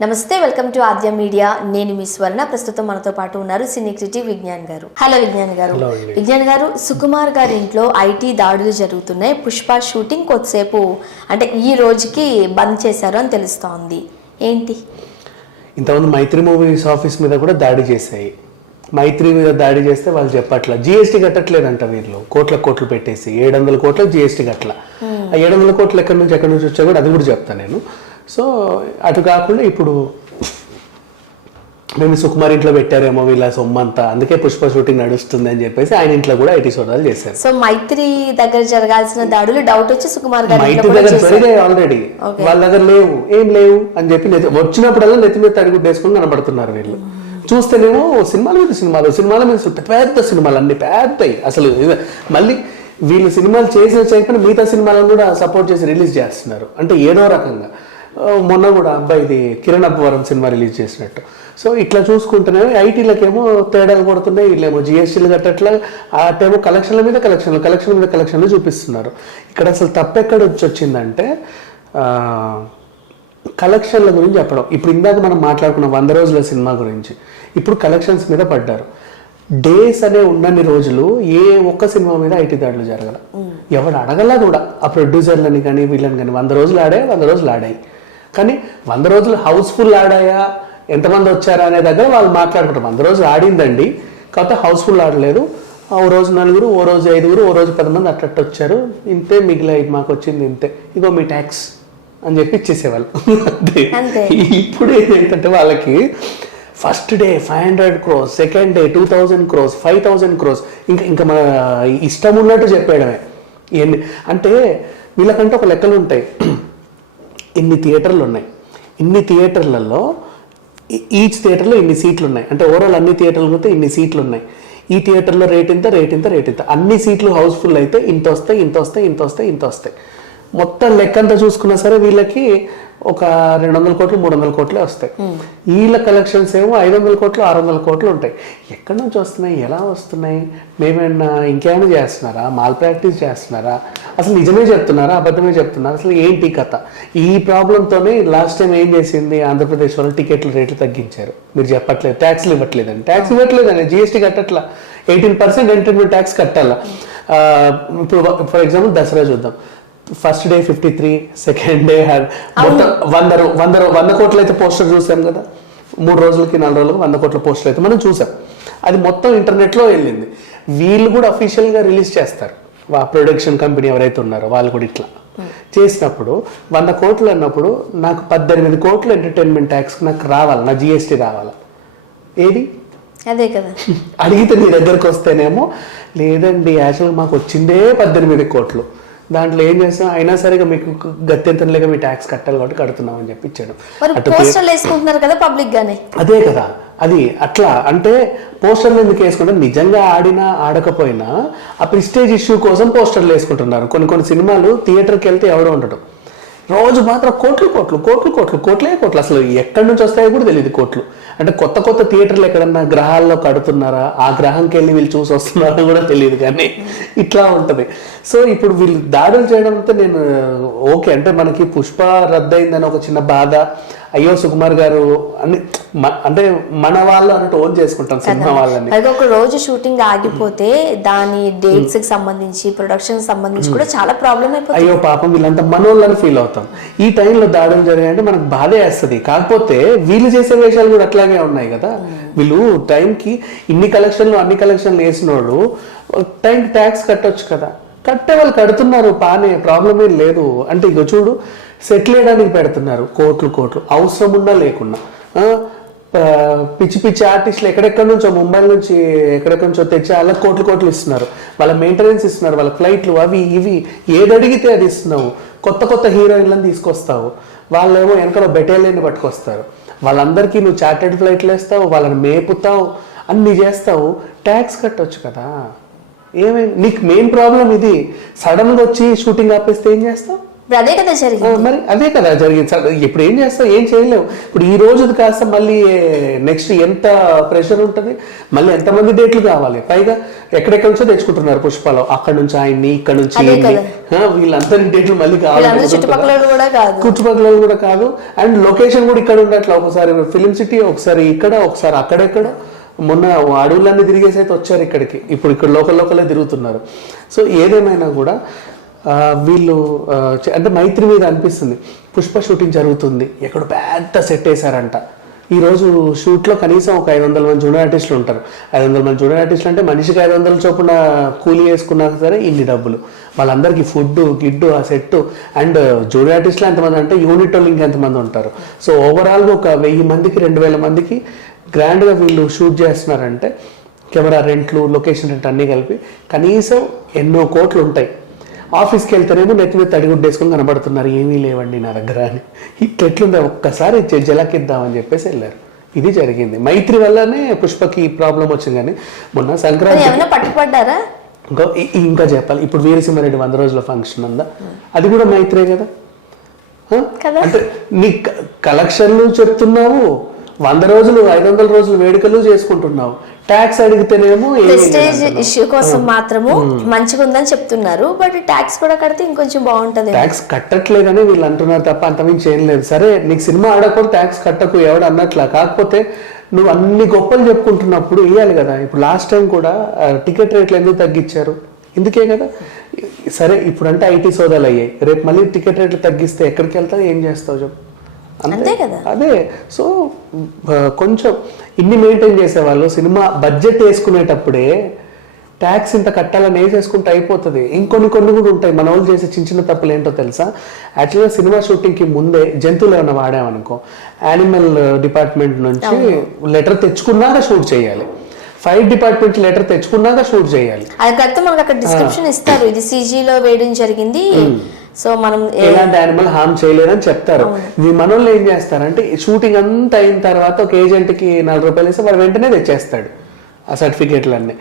నమస్తే, welcome to Aadya media. నేను మీ స్వర్ణ. ప్రస్తుతం మనతో పాటు ఉన్నారు సినీ క్రిటిక్ విజ్ఞాన్ గారు. హలో విజ్ఞాన్ గారు. విజ్ఞాన్ గారు, సుకుమార్ గారి ఇంట్లో ఐటీ దాడులు జరుగుతున్నాయి. పుష్ప షూటింగ్ కొద్దిసేపు అంటే ఈ రోజుకి బంద్ చేశారు అని తెలుస్తోంది. ఏంటి? ఇంతకుముందు మైత్రి మూవీస్ ఆఫీస్ మీద కూడా దాడి చేశాయి. మైత్రి మీద దాడి చేస్తే వాళ్ళు చెప్పట్ల జిఎస్టీ కట్టట్లేదంట. వీళ్ళు కోట్లు పెట్టేసి 700 కోట్ల జిఎస్టీ కట్టల. ఆ 700 కోట్లు ఎక్కడి నుంచి వచ్చా కూడా అది కూడా చెప్తాను నేను. సో అటు కాకుండా ఇప్పుడు మేము సుకుమార్ ఇంట్లో పెట్టారేమో వీళ్ళ సొమ్మంతా, అందుకే పుష్ప షూటింగ్ నడుస్తుంది అని చెప్పేసి ఆయన ఇంట్లో కూడా ఐటీ సోదాలు చేశారు. సో మైత్రి దగ్గర జరగాల్సిన దాడులు డౌట్ వచ్చి సుకుమార్ గారు మైత్రి దగ్గర జరిగాయి ఆల్రెడీ. వాళ్ళ దగ్గర ఏం లేవు అని చెప్పి వచ్చినప్పుడల్లా నెత్తి మీద తడిగుడ్డు వేసుకొని కనబడుతున్నారు వీళ్ళు. చూస్తేనేమో సినిమాల మీద పెద్ద సినిమాలు అన్ని పెద్దవి. అసలు మళ్ళీ వీళ్ళు సినిమాలు చేయకపోయినా మిగతా సినిమాలను కూడా సపోర్ట్ చేసి రిలీజ్ చేస్తున్నారు. అంటే ఏదో రకంగా మొన్న కూడా ఇది కిరణ్ అబ్బవరం సినిమా రిలీజ్ చేసినట్టు. సో ఇట్లా చూసుకుంటేనే ఐటీలకేమో తేడాలు పడుతున్నాయి. వీళ్ళేమో జిఎస్టీలు కట్టట్లా, అటేమో కలెక్షన్ల మీద కలెక్షన్లు చూపిస్తున్నారు. ఇక్కడ అసలు తప్పెక్కడ వచ్చిందంటే కలెక్షన్ల గురించి చెప్పడం. ఇప్పుడు ఇందాక మనం మాట్లాడుకున్న 100 రోజుల సినిమా గురించి ఇప్పుడు కలెక్షన్స్ మీద పడ్డారు. డేస్ అనే ఉన్నన్ని రోజులు ఏ ఒక్క సినిమా మీద ఐటీ దాడులు జరగల. ఎవడు అడగల కూడా. ఆ ప్రొడ్యూసర్లని కానీ వీళ్ళని కానీ 100 రోజులు ఆడాయి. కానీ 100 రోజులు హౌస్ఫుల్ ఆడాయా, ఎంతమంది వచ్చారా అనే దగ్గర వాళ్ళు మాట్లాడుకుంటారు. 100 రోజులు ఆడిందండి, కాకపోతే హౌస్ఫుల్ ఆడలేదు. ఓ రోజు 4, ఓ రోజు 5, ఓ రోజు 10 మంది అట్లా వచ్చారు, ఇంతే మిగిలాయి, మాకు వచ్చింది ఇంతే, ఇగో మీ ట్యాక్స్ అని చెప్పి ఇచ్చేసేవాళ్ళు. ఇప్పుడు ఏంటంటే వాళ్ళకి first day 500 crores, second day 2000 crores, 5000 crores, ఇంకా మన ఇష్టం ఉన్నట్టు చెప్పేయడమే. అంటే వీళ్ళకంటే ఒక లెక్కలు ఉంటాయి. ఇన్ని థియేటర్లు ఉన్నాయి, ఇన్ని థియేటర్లలో ఈచ్ థియేటర్లో ఇన్ని సీట్లు ఉన్నాయి, అంటే ఓవరాల్ అన్ని థియేటర్లు అయితే ఇన్ని సీట్లు ఉన్నాయి. ఈ థియేటర్లో రేట్ ఇంత, అన్ని సీట్లు హౌస్ఫుల్ అయితే ఇంత వస్తాయి. మొత్తం లెక్కంతా చూసుకున్నా సరే వీళ్ళకి ఒక 200 కోట్లు 300 కోట్లే వస్తాయి. వీళ్ళ కలెక్షన్స్ ఏమో 500 కోట్లు 600 కోట్లు ఉంటాయి. ఎక్కడి నుంచి వస్తున్నాయి, ఎలా వస్తున్నాయి? మేమేమన్నా ఇంకేమైనా చేస్తున్నారా, మాల్ ప్రాక్టీస్ చేస్తున్నారా, అసలు నిజమే చెప్తున్నారా, అబద్ధమే చెప్తున్నారా, అసలు ఏంటి కథ? ఈ ప్రాబ్లంతోనే లాస్ట్ టైం ఏం చేసింది ఆంధ్రప్రదేశ్ వాళ్ళు, టికెట్ల రేట్లు తగ్గించారు. మీరు చెప్పట్లేదు, ట్యాక్స్లు ఇవ్వట్లేదని జిఎస్టీ కట్టట్లా, 18% ఎంటర్టైన్మెంట్ ట్యాక్స్ కట్టాలా. ఇప్పుడు ఫర్ ఎగ్జాంపుల్ దసరా చూద్దాం. ఫస్ట్ డే 53, సెకండ్ డే మొత్తం 100 కోట్లు అయితే పోస్టర్ చూసాం కదా. 3 రోజులకి 4 రోజులకి 100 కోట్ల పోస్టర్ అయితే మనం చూసాం. అది మొత్తం ఇంటర్నెట్లో వెళ్ళింది. వీళ్ళు కూడా అఫీషియల్గా రిలీజ్ చేస్తారు. ప్రొడక్షన్ కంపెనీ ఎవరైతే ఉన్నారో వాళ్ళు కూడా ఇట్లా చేసినప్పుడు 100 కోట్లు అన్నప్పుడు నాకు 18 కోట్లు ఎంటర్టైన్మెంట్ ట్యాక్స్ నాకు రావాలి, నా జిఎస్టీ రావాలి. ఏది? అదే కదా. అడిగితే నీ దగ్గరకు వస్తేనేమో లేదండి, యాక్చువల్గా మాకు వచ్చిందే 18 కోట్లు, దాంట్లో ఏం చేస్తాం, అయినా సరిగా మీకు గత్యంతరం లేక మీ ట్యాక్స్ కట్టాలి కాబట్టి కడుతున్నాం అని చెప్పి ఇచ్చాడు. అదే కదా. అది అట్లా అంటే పోస్టర్లు ఎందుకు వేసుకుంటారు? నిజంగా ఆడినా ఆడకపోయినా ఆ ప్రిస్టేజ్ ఇష్యూ కోసం పోస్టర్లు వేసుకుంటున్నారు. కొన్ని సినిమాలు థియేటర్కి వెళ్తే ఎవడో ఉండడు, రోజు మాత్రం కోట్లే అసలు ఎక్కడి నుంచి వస్తాయో కూడా తెలియదు కోట్లు. అంటే కొత్త థియేటర్లు ఎక్కడన్నా గ్రహాల్లో కడుతున్నారా, ఆ గ్రహంకి వెళ్ళి వీళ్ళు చూసి వస్తున్నారో కూడా తెలియదు. కానీ ఇట్లా ఉంటుంది. సో ఇప్పుడు వీళ్ళు దాడులు చేయడం అంటే నేను ఓకే, అంటే మనకి పుష్ప రద్దయిందని ఒక చిన్న బాధ, అయ్యో సుకుమార్ గారు అని అంటే మన వాళ్ళు అన్నట్టు ఓన్ చేసుకుంటాం సినిమా వాళ్ళని. అది ఒక రోజు షూటింగ్ ఆగిపోతే దాని డేట్స్ కి సంబంధించి, ప్రొడక్షన్ సంబంధించి కూడా చాలా ప్రాబ్లం అయిపోతుంది. అయ్యో పాపం వీళ్ళంతా మనోళ్ళని ఫీల్ అవుతాం. ఈ టైంలో దాడులు జరిగాయంటే మనకు బాధే వేస్తుంది. కాకపోతే వీళ్ళు చేసే వేషాలు కూడా అట్లాగే ఉన్నాయి కదా. వీళ్ళు టైంకి అన్ని కలెక్షన్లు వేసిన వాళ్ళు టైంకి ట్యాక్స్ కట్టొచ్చు కదా. కట్టే వాళ్ళు కడుతున్నారు, పానే ప్రాబ్లం ఏం లేదు. అంటే ఇక చూడు, సెటిల్ వేయడానికి పెడుతున్నారు కోట్లు అవసరం ఉన్నా లేకున్నా. పిచ్చి ఆర్టిస్టులు ఎక్కడెక్కడి నుంచో, ముంబై నుంచి ఎక్కడెక్కడి నుంచో తెచ్చి వాళ్ళకి కోట్లు ఇస్తున్నారు. వాళ్ళ మెయింటెనెన్స్ ఇస్తున్నారు, వాళ్ళ ఫ్లైట్లు అవి ఇవి ఏది అడిగితే అది ఇస్తున్నావు. కొత్త హీరోయిన్లను తీసుకొస్తావు, వాళ్ళేమో వెనకాల బెటాలియన్ పట్టుకొస్తారు. వాళ్ళందరికీ నువ్వు చార్టెడ్ ఫ్లైట్లు వేస్తావు, వాళ్ళని మేపుతావు, అన్ని చేస్తావు, ట్యాక్స్ కట్టొచ్చు కదా. ఏమైంది? నీకు మెయిన్ ప్రాబ్లం ఇది. సడన్గా వచ్చి షూటింగ్ ఆపేస్తే ఏం చేస్తావు? ఇప్పుడు అదే కదా జరిగింది. మరి అదే కదా జరిగింది. ఇప్పుడు ఏం చేస్తావు, ఏం చేయలేవు. ఇప్పుడు ఈ రోజుది కాస్త మళ్ళీ నెక్స్ట్ ఎంత ప్రెషర్ ఉంటుంది, మళ్ళీ ఎంతమంది డేట్లు కావాలి. పైగా ఎక్కడెక్కడ నుంచో తెచ్చుకుంటున్నారు పుష్పలో, అక్కడ నుంచి ఆయన్ని, ఇక్కడ నుంచి వీళ్ళందరి డేట్లు మళ్ళీ కావాలి. చుట్టుపక్కల కూడా కాదు. అండ్ లొకేషన్ కూడా ఇక్కడ ఉండట్లా. ఒకసారి ఫిలిం సిటీ, ఒకసారి ఇక్కడ, ఒకసారి అక్కడెక్కడ. మొన్న అడవులన్నీ తిరిగేసి అయితే వచ్చారు ఇక్కడికి. ఇప్పుడు ఇక్కడ లోకల్లే తిరుగుతున్నారు. సో ఏదేమైనా కూడా వీళ్ళు అంటే మైత్రి మీద అనిపిస్తుంది. పుష్ప షూటింగ్ జరుగుతుంది, ఎక్కడ పెద్ద సెట్ వేశారంట. ఈరోజు షూట్లో కనీసం ఒక 500 మంది జూనియర్ ఆర్టిస్టులు ఉంటారు. 500 మంది జూనియర్ ఆర్టిస్టులు అంటే మనిషికి 500 చొప్పున కూలీ వేసుకున్నా సరే ఇన్ని డబ్బులు. వాళ్ళందరికీ ఫుడ్, గిడ్డు, ఆ సెట్. అండ్ జూనియర్ ఆర్టిస్టులు ఎంతమంది అంటే యూనిట్ వాళ్ళు ఇంకెంతమంది ఉంటారు. సో ఓవరాల్గా ఒక 1000 మందికి 2000 మందికి గ్రాండ్గా వీళ్ళు షూట్ చేస్తున్నారంటే కెమెరా రెంట్లు, లొకేషన్ రెంట్ అన్నీ కలిపి కనీసం ఎన్నో కోట్లు ఉంటాయి. ఆఫీస్కి వెళ్తేనేమో నెత్తి మీద తడిగుడ్డు వేసుకొని కనబడుతున్నారు, ఏమీ లేవండి నా దగ్గర అని. ఇట్లెట్లుందా, ఒక్కసారి జలకిద్దామని చెప్పేసి వెళ్ళారు. ఇది జరిగింది. మైత్రి వల్లనే పుష్పకి ప్రాబ్లం వచ్చింది. కానీ మొన్న సంక్రాంతి పట్టుపడ్డారా ఇంకా చెప్పాలి. ఇప్పుడు వీరసింహారెడ్డి 100 రోజుల ఫంక్షన్ ఉందా, అది కూడా మైత్రే కదా. అంటే నీ కలెక్షన్లు చెప్తున్నావు, 100 రోజులు 500 రోజులు వేడుకలు చేసుకుంటున్నావు. ట్యాక్స్ అడిగితేనేమో ప్రెస్టేజ్ ఇష్యూ కోసం మాత్రము మంచిగా ఉందని చెప్తున్నారు. బట్ ట్యాక్స్ కూడా కడితే ఇంకొంచెం బాగుంటది. ట్యాక్స్ కట్టట్లేదని వీళ్ళు అంటున్నారు తప్ప అంతమించి ఏం లేదు. సరే, నీకు సినిమా ఆడకపోతే ట్యాక్స్ కట్టకు, ఎవడు అన్నట్లా. కాకపోతే నువ్వు అన్ని గొప్పలు చెప్పుకుంటున్నప్పుడు వేయాలి కదా. ఇప్పుడు లాస్ట్ టైం కూడా టికెట్ రేట్లు ఎందుకు తగ్గించారు? ఇందుకే కదా. సరే, ఇప్పుడు అంటే ఐటీ సోదాలు అయ్యాయి, రేపు మళ్ళీ టికెట్ రేట్లు తగ్గిస్తే ఎక్కడికి వెళ్తావు, ఏం చేస్తావు చెప్పు. అంతే కదా. అదే. సో కొంచెం ఇన్ని మెయింటైన్ చేసేవాళ్ళు సినిమా బడ్జెట్ వేసుకునేటప్పుడే ట్యాక్స్ ఇంత కట్టాలని వేసేసుకుంటే అయిపోతుంది. ఇంకొన్ని కూడా ఉంటాయి. మన వాళ్ళు చేసే చిన్న తప్పులు ఏంటో తెలుసా? యాక్చువల్గా సినిమా షూటింగ్కి ముందే జంతువులు ఏమైనా వాడామనుకో, యానిమల్ డిపార్ట్మెంట్ నుంచి లెటర్ తెచ్చుకున్నాక షూట్ చేయాలి. ఫైర్ డిపార్ట్మెంట్ లెటర్ తెచ్చుకున్నాక షూట్ చేయాలి. అది మనకు అక్కడ డిస్క్రిప్షన్ ఇస్తారు, ఇది CGలో వేయడం జరిగింది, సో మనం ఎలాంటి యానిమల్ హార్మ్ చేయలేదని చెప్తారు. మన వాళ్ళు ఏం చేస్తారంటే షూటింగ్ అంతా అయిన తర్వాత ఒక ఏజెంట్కి 4 రూపాయలు ఇస్తే వాడు వెంటనే తెచ్చేస్తాడు ఆ సర్టిఫికేట్లన్నీ.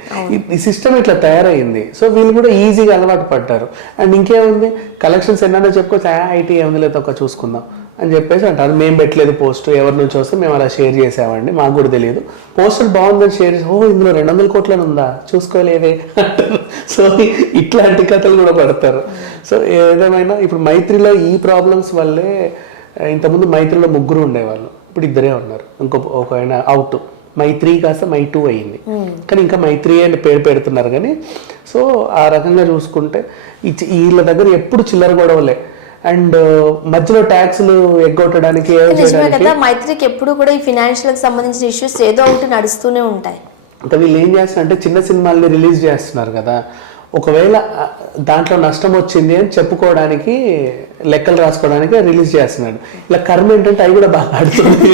ఈ సిస్టమ్ ఇట్లా తయారైంది. సో వీళ్ళు కూడా ఈజీగా అలవాటు పడ్డారు. అండ్ ఇంకేముంది, కలెక్షన్స్ ఎన్నైనా చెప్పుకోవచ్చు, ఐటీ ఏముంది లేదు ఒక చూసుకుందాం అని చెప్పేసి అంటారు. మేము పెట్టలేదు పోస్ట్, ఎవరి నుంచి వస్తే మేము అలా షేర్ చేసామండి, మాకు కూడా తెలియదు. పోస్టర్ బాగుందని షేర్ చేసి, ఇందులో 200 కోట్లని ఉందా, చూసుకోలేదే అంటారు. సో ఇట్లాంటి కథలు కూడా పడతారు. సో ఏదేమైనా ఇప్పుడు మైత్రిలో ఈ ప్రాబ్లమ్స్ వల్లే, ఇంతకుముందు మైత్రిలో 3 ఉండేవాళ్ళు, ఇప్పుడు 2 ఉన్నారు. ఒక ఆయన అవుట్, మైత్రి కాస్త మై2 అయ్యింది. కానీ ఇంకా మైత్రి అని పేరు పెడుతున్నారు. కానీ సో ఆ రకంగా చూసుకుంటే వీళ్ళ దగ్గర ఎప్పుడు చిల్లర గొడవలే. అండ్ మధ్యలో ట్యాక్స్లు ఎగ్గొట్టడానికి మైత్రికి ఎప్పుడు కూడా ఈ ఫినాన్షియల్ సంబంధించిన ఇష్యూస్ ఏదో ఒకటి నడుస్తూనే ఉంటాయి. ఇంకా వీళ్ళు ఏం చేస్తున్నారంటే చిన్న సినిమాల్ని రిలీజ్ చేస్తున్నారు కదా, ఒకవేళ దాంట్లో నష్టం వచ్చింది అని చెప్పుకోవడానికి, లెక్కలు రాసుకోవడానికి రిలీజ్ చేస్తున్నాడు. ఇలా కర్మ ఏంటంటే అవి కూడా బాగా ఆడుతుంది.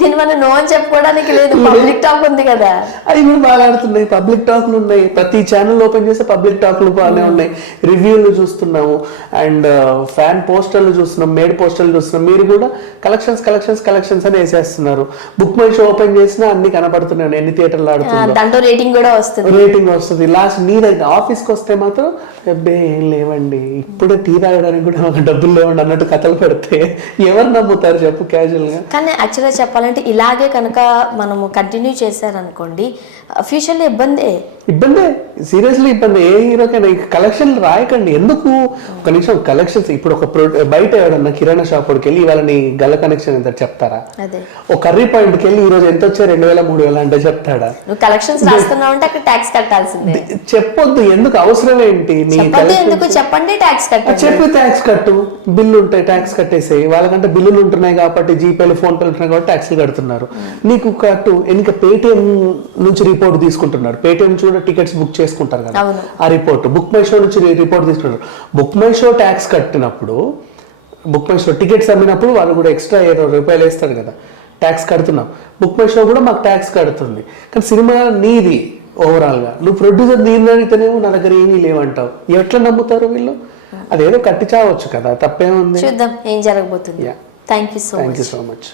దీని మనం నో అని చెప్పుకోవడానికి లేదు, పబ్లిక్ టాక్ ఉంది కదా, అవి కూడా బాగా ఆడుతున్నాయి. పబ్లిక్ టాక్లు ఉన్నాయి, ప్రతి ఛానల్ ఓపెన్ చేస్తే పబ్లిక్ టాక్లు బాగానే ఉన్నాయి. రివ్యూలు చూస్తున్నాము, అండ్ ఫ్యాన్ పోస్టర్లు చూస్తున్నాం, మేడ్ పోస్టర్లు చూస్తున్నాం. మీరు కూడా కలెక్షన్స్ అని వేసేస్తున్నారు. బుక్ మై షో ఓపెన్ చేసినా అన్ని కనపడుతున్నాయి, ఎన్ని థియేటర్లు ఆడుతున్నాయి, దాంట్లో రేటింగ్ కూడా వస్తుంది. లాస్ట్ నీ దగ్గర ఆఫీస్కి వస్తే మాత్రం అబ్బే ఏం లేవండి, ఇప్పుడే టీ తాగడానికి కూడా మాకు డబ్బులు లేవండి అన్నట్టు కథలు పెడితే ఎవరు నమ్ముతారు చెప్పు క్యాజువల్ గా. కానీ యాక్చువల్గా చెప్పాలంటే ఇలాగే కనుక మనము కంటిన్యూ చేశారనుకోండి, ఫ్యూచర్లో ఇబ్బందే సీరియస్లీ ఇబ్బంది. ఏ హీరోకైనా కలెక్షన్లు రాయకండి. ఎందుకు ఒక నిమిషం కలెక్షన్స్ ఇప్పుడు ఒక బయట ఎవరన్నా కిరాణా షాప్ వాడికి వెళ్ళి ఇవాళ నీ గల్ల కనెక్షన్ ఎంత చెప్తారా? ఒక కర్రీ పాయింట్కి వెళ్ళి ఈ రోజు ఎంత వచ్చాయి 2000-3000 అంటే చెప్తాడా? కలెక్షన్స్ రాస్తున్నావు అంటే అక్కడ ట్యాక్స్ కట్టాల్సిందే. చెప్పొద్దు, ఎందుకు అవసరం ఏంటి? చెప్పండి ట్యాక్స్ కట్టాలి, చెప్పి ట్యాక్స్ కట్టు. బిల్లు ఉంటాయి ట్యాక్స్ కట్టేసేయి. వాళ్ళకంటే బిల్లులు ఉంటున్నాయి కాబట్టి, జీపేలు ఫోన్పేలు ఉంటున్నాయి కాబట్టి ట్యాక్స్లు కడుతున్నారు. నీకు కట్టు. ఇంకా పేటిఎం నుంచి రిపోర్ట్ తీసుకుంటున్నారు. పేటిఎం చూడ టికెట్స్ బుక్ చేసుకుంటారు కదా, ఆ రిపోర్ట్. బుక్ మై షో నుంచి రిపోర్ట్ తీసుకుంటారు. బుక్ మై షో ట్యాక్స్ కట్టినప్పుడు, బుక్ మై షో టికెట్స్ అమ్మినప్పుడు వాళ్ళు కూడా ఎక్స్ట్రా 20 రూపాయలు వేస్తారు కదా, ట్యాక్స్ కడుతున్నాం. బుక్ మై షో కూడా మాకు ట్యాక్స్ కడుతుంది. కానీ సినిమా నీది ఓవరాల్ గా. నువ్వు ప్రొడ్యూసర్ దీన్ని అడిగితేనేమో నా దగ్గర ఏమీ లేవంటావు. ఎట్లా నమ్ముతారు వీళ్ళు? అదేదో కట్టి చావచ్చు కదా, తప్పేముంది. చూద్దాం ఏం జరగబోతుంది. Thank you so much.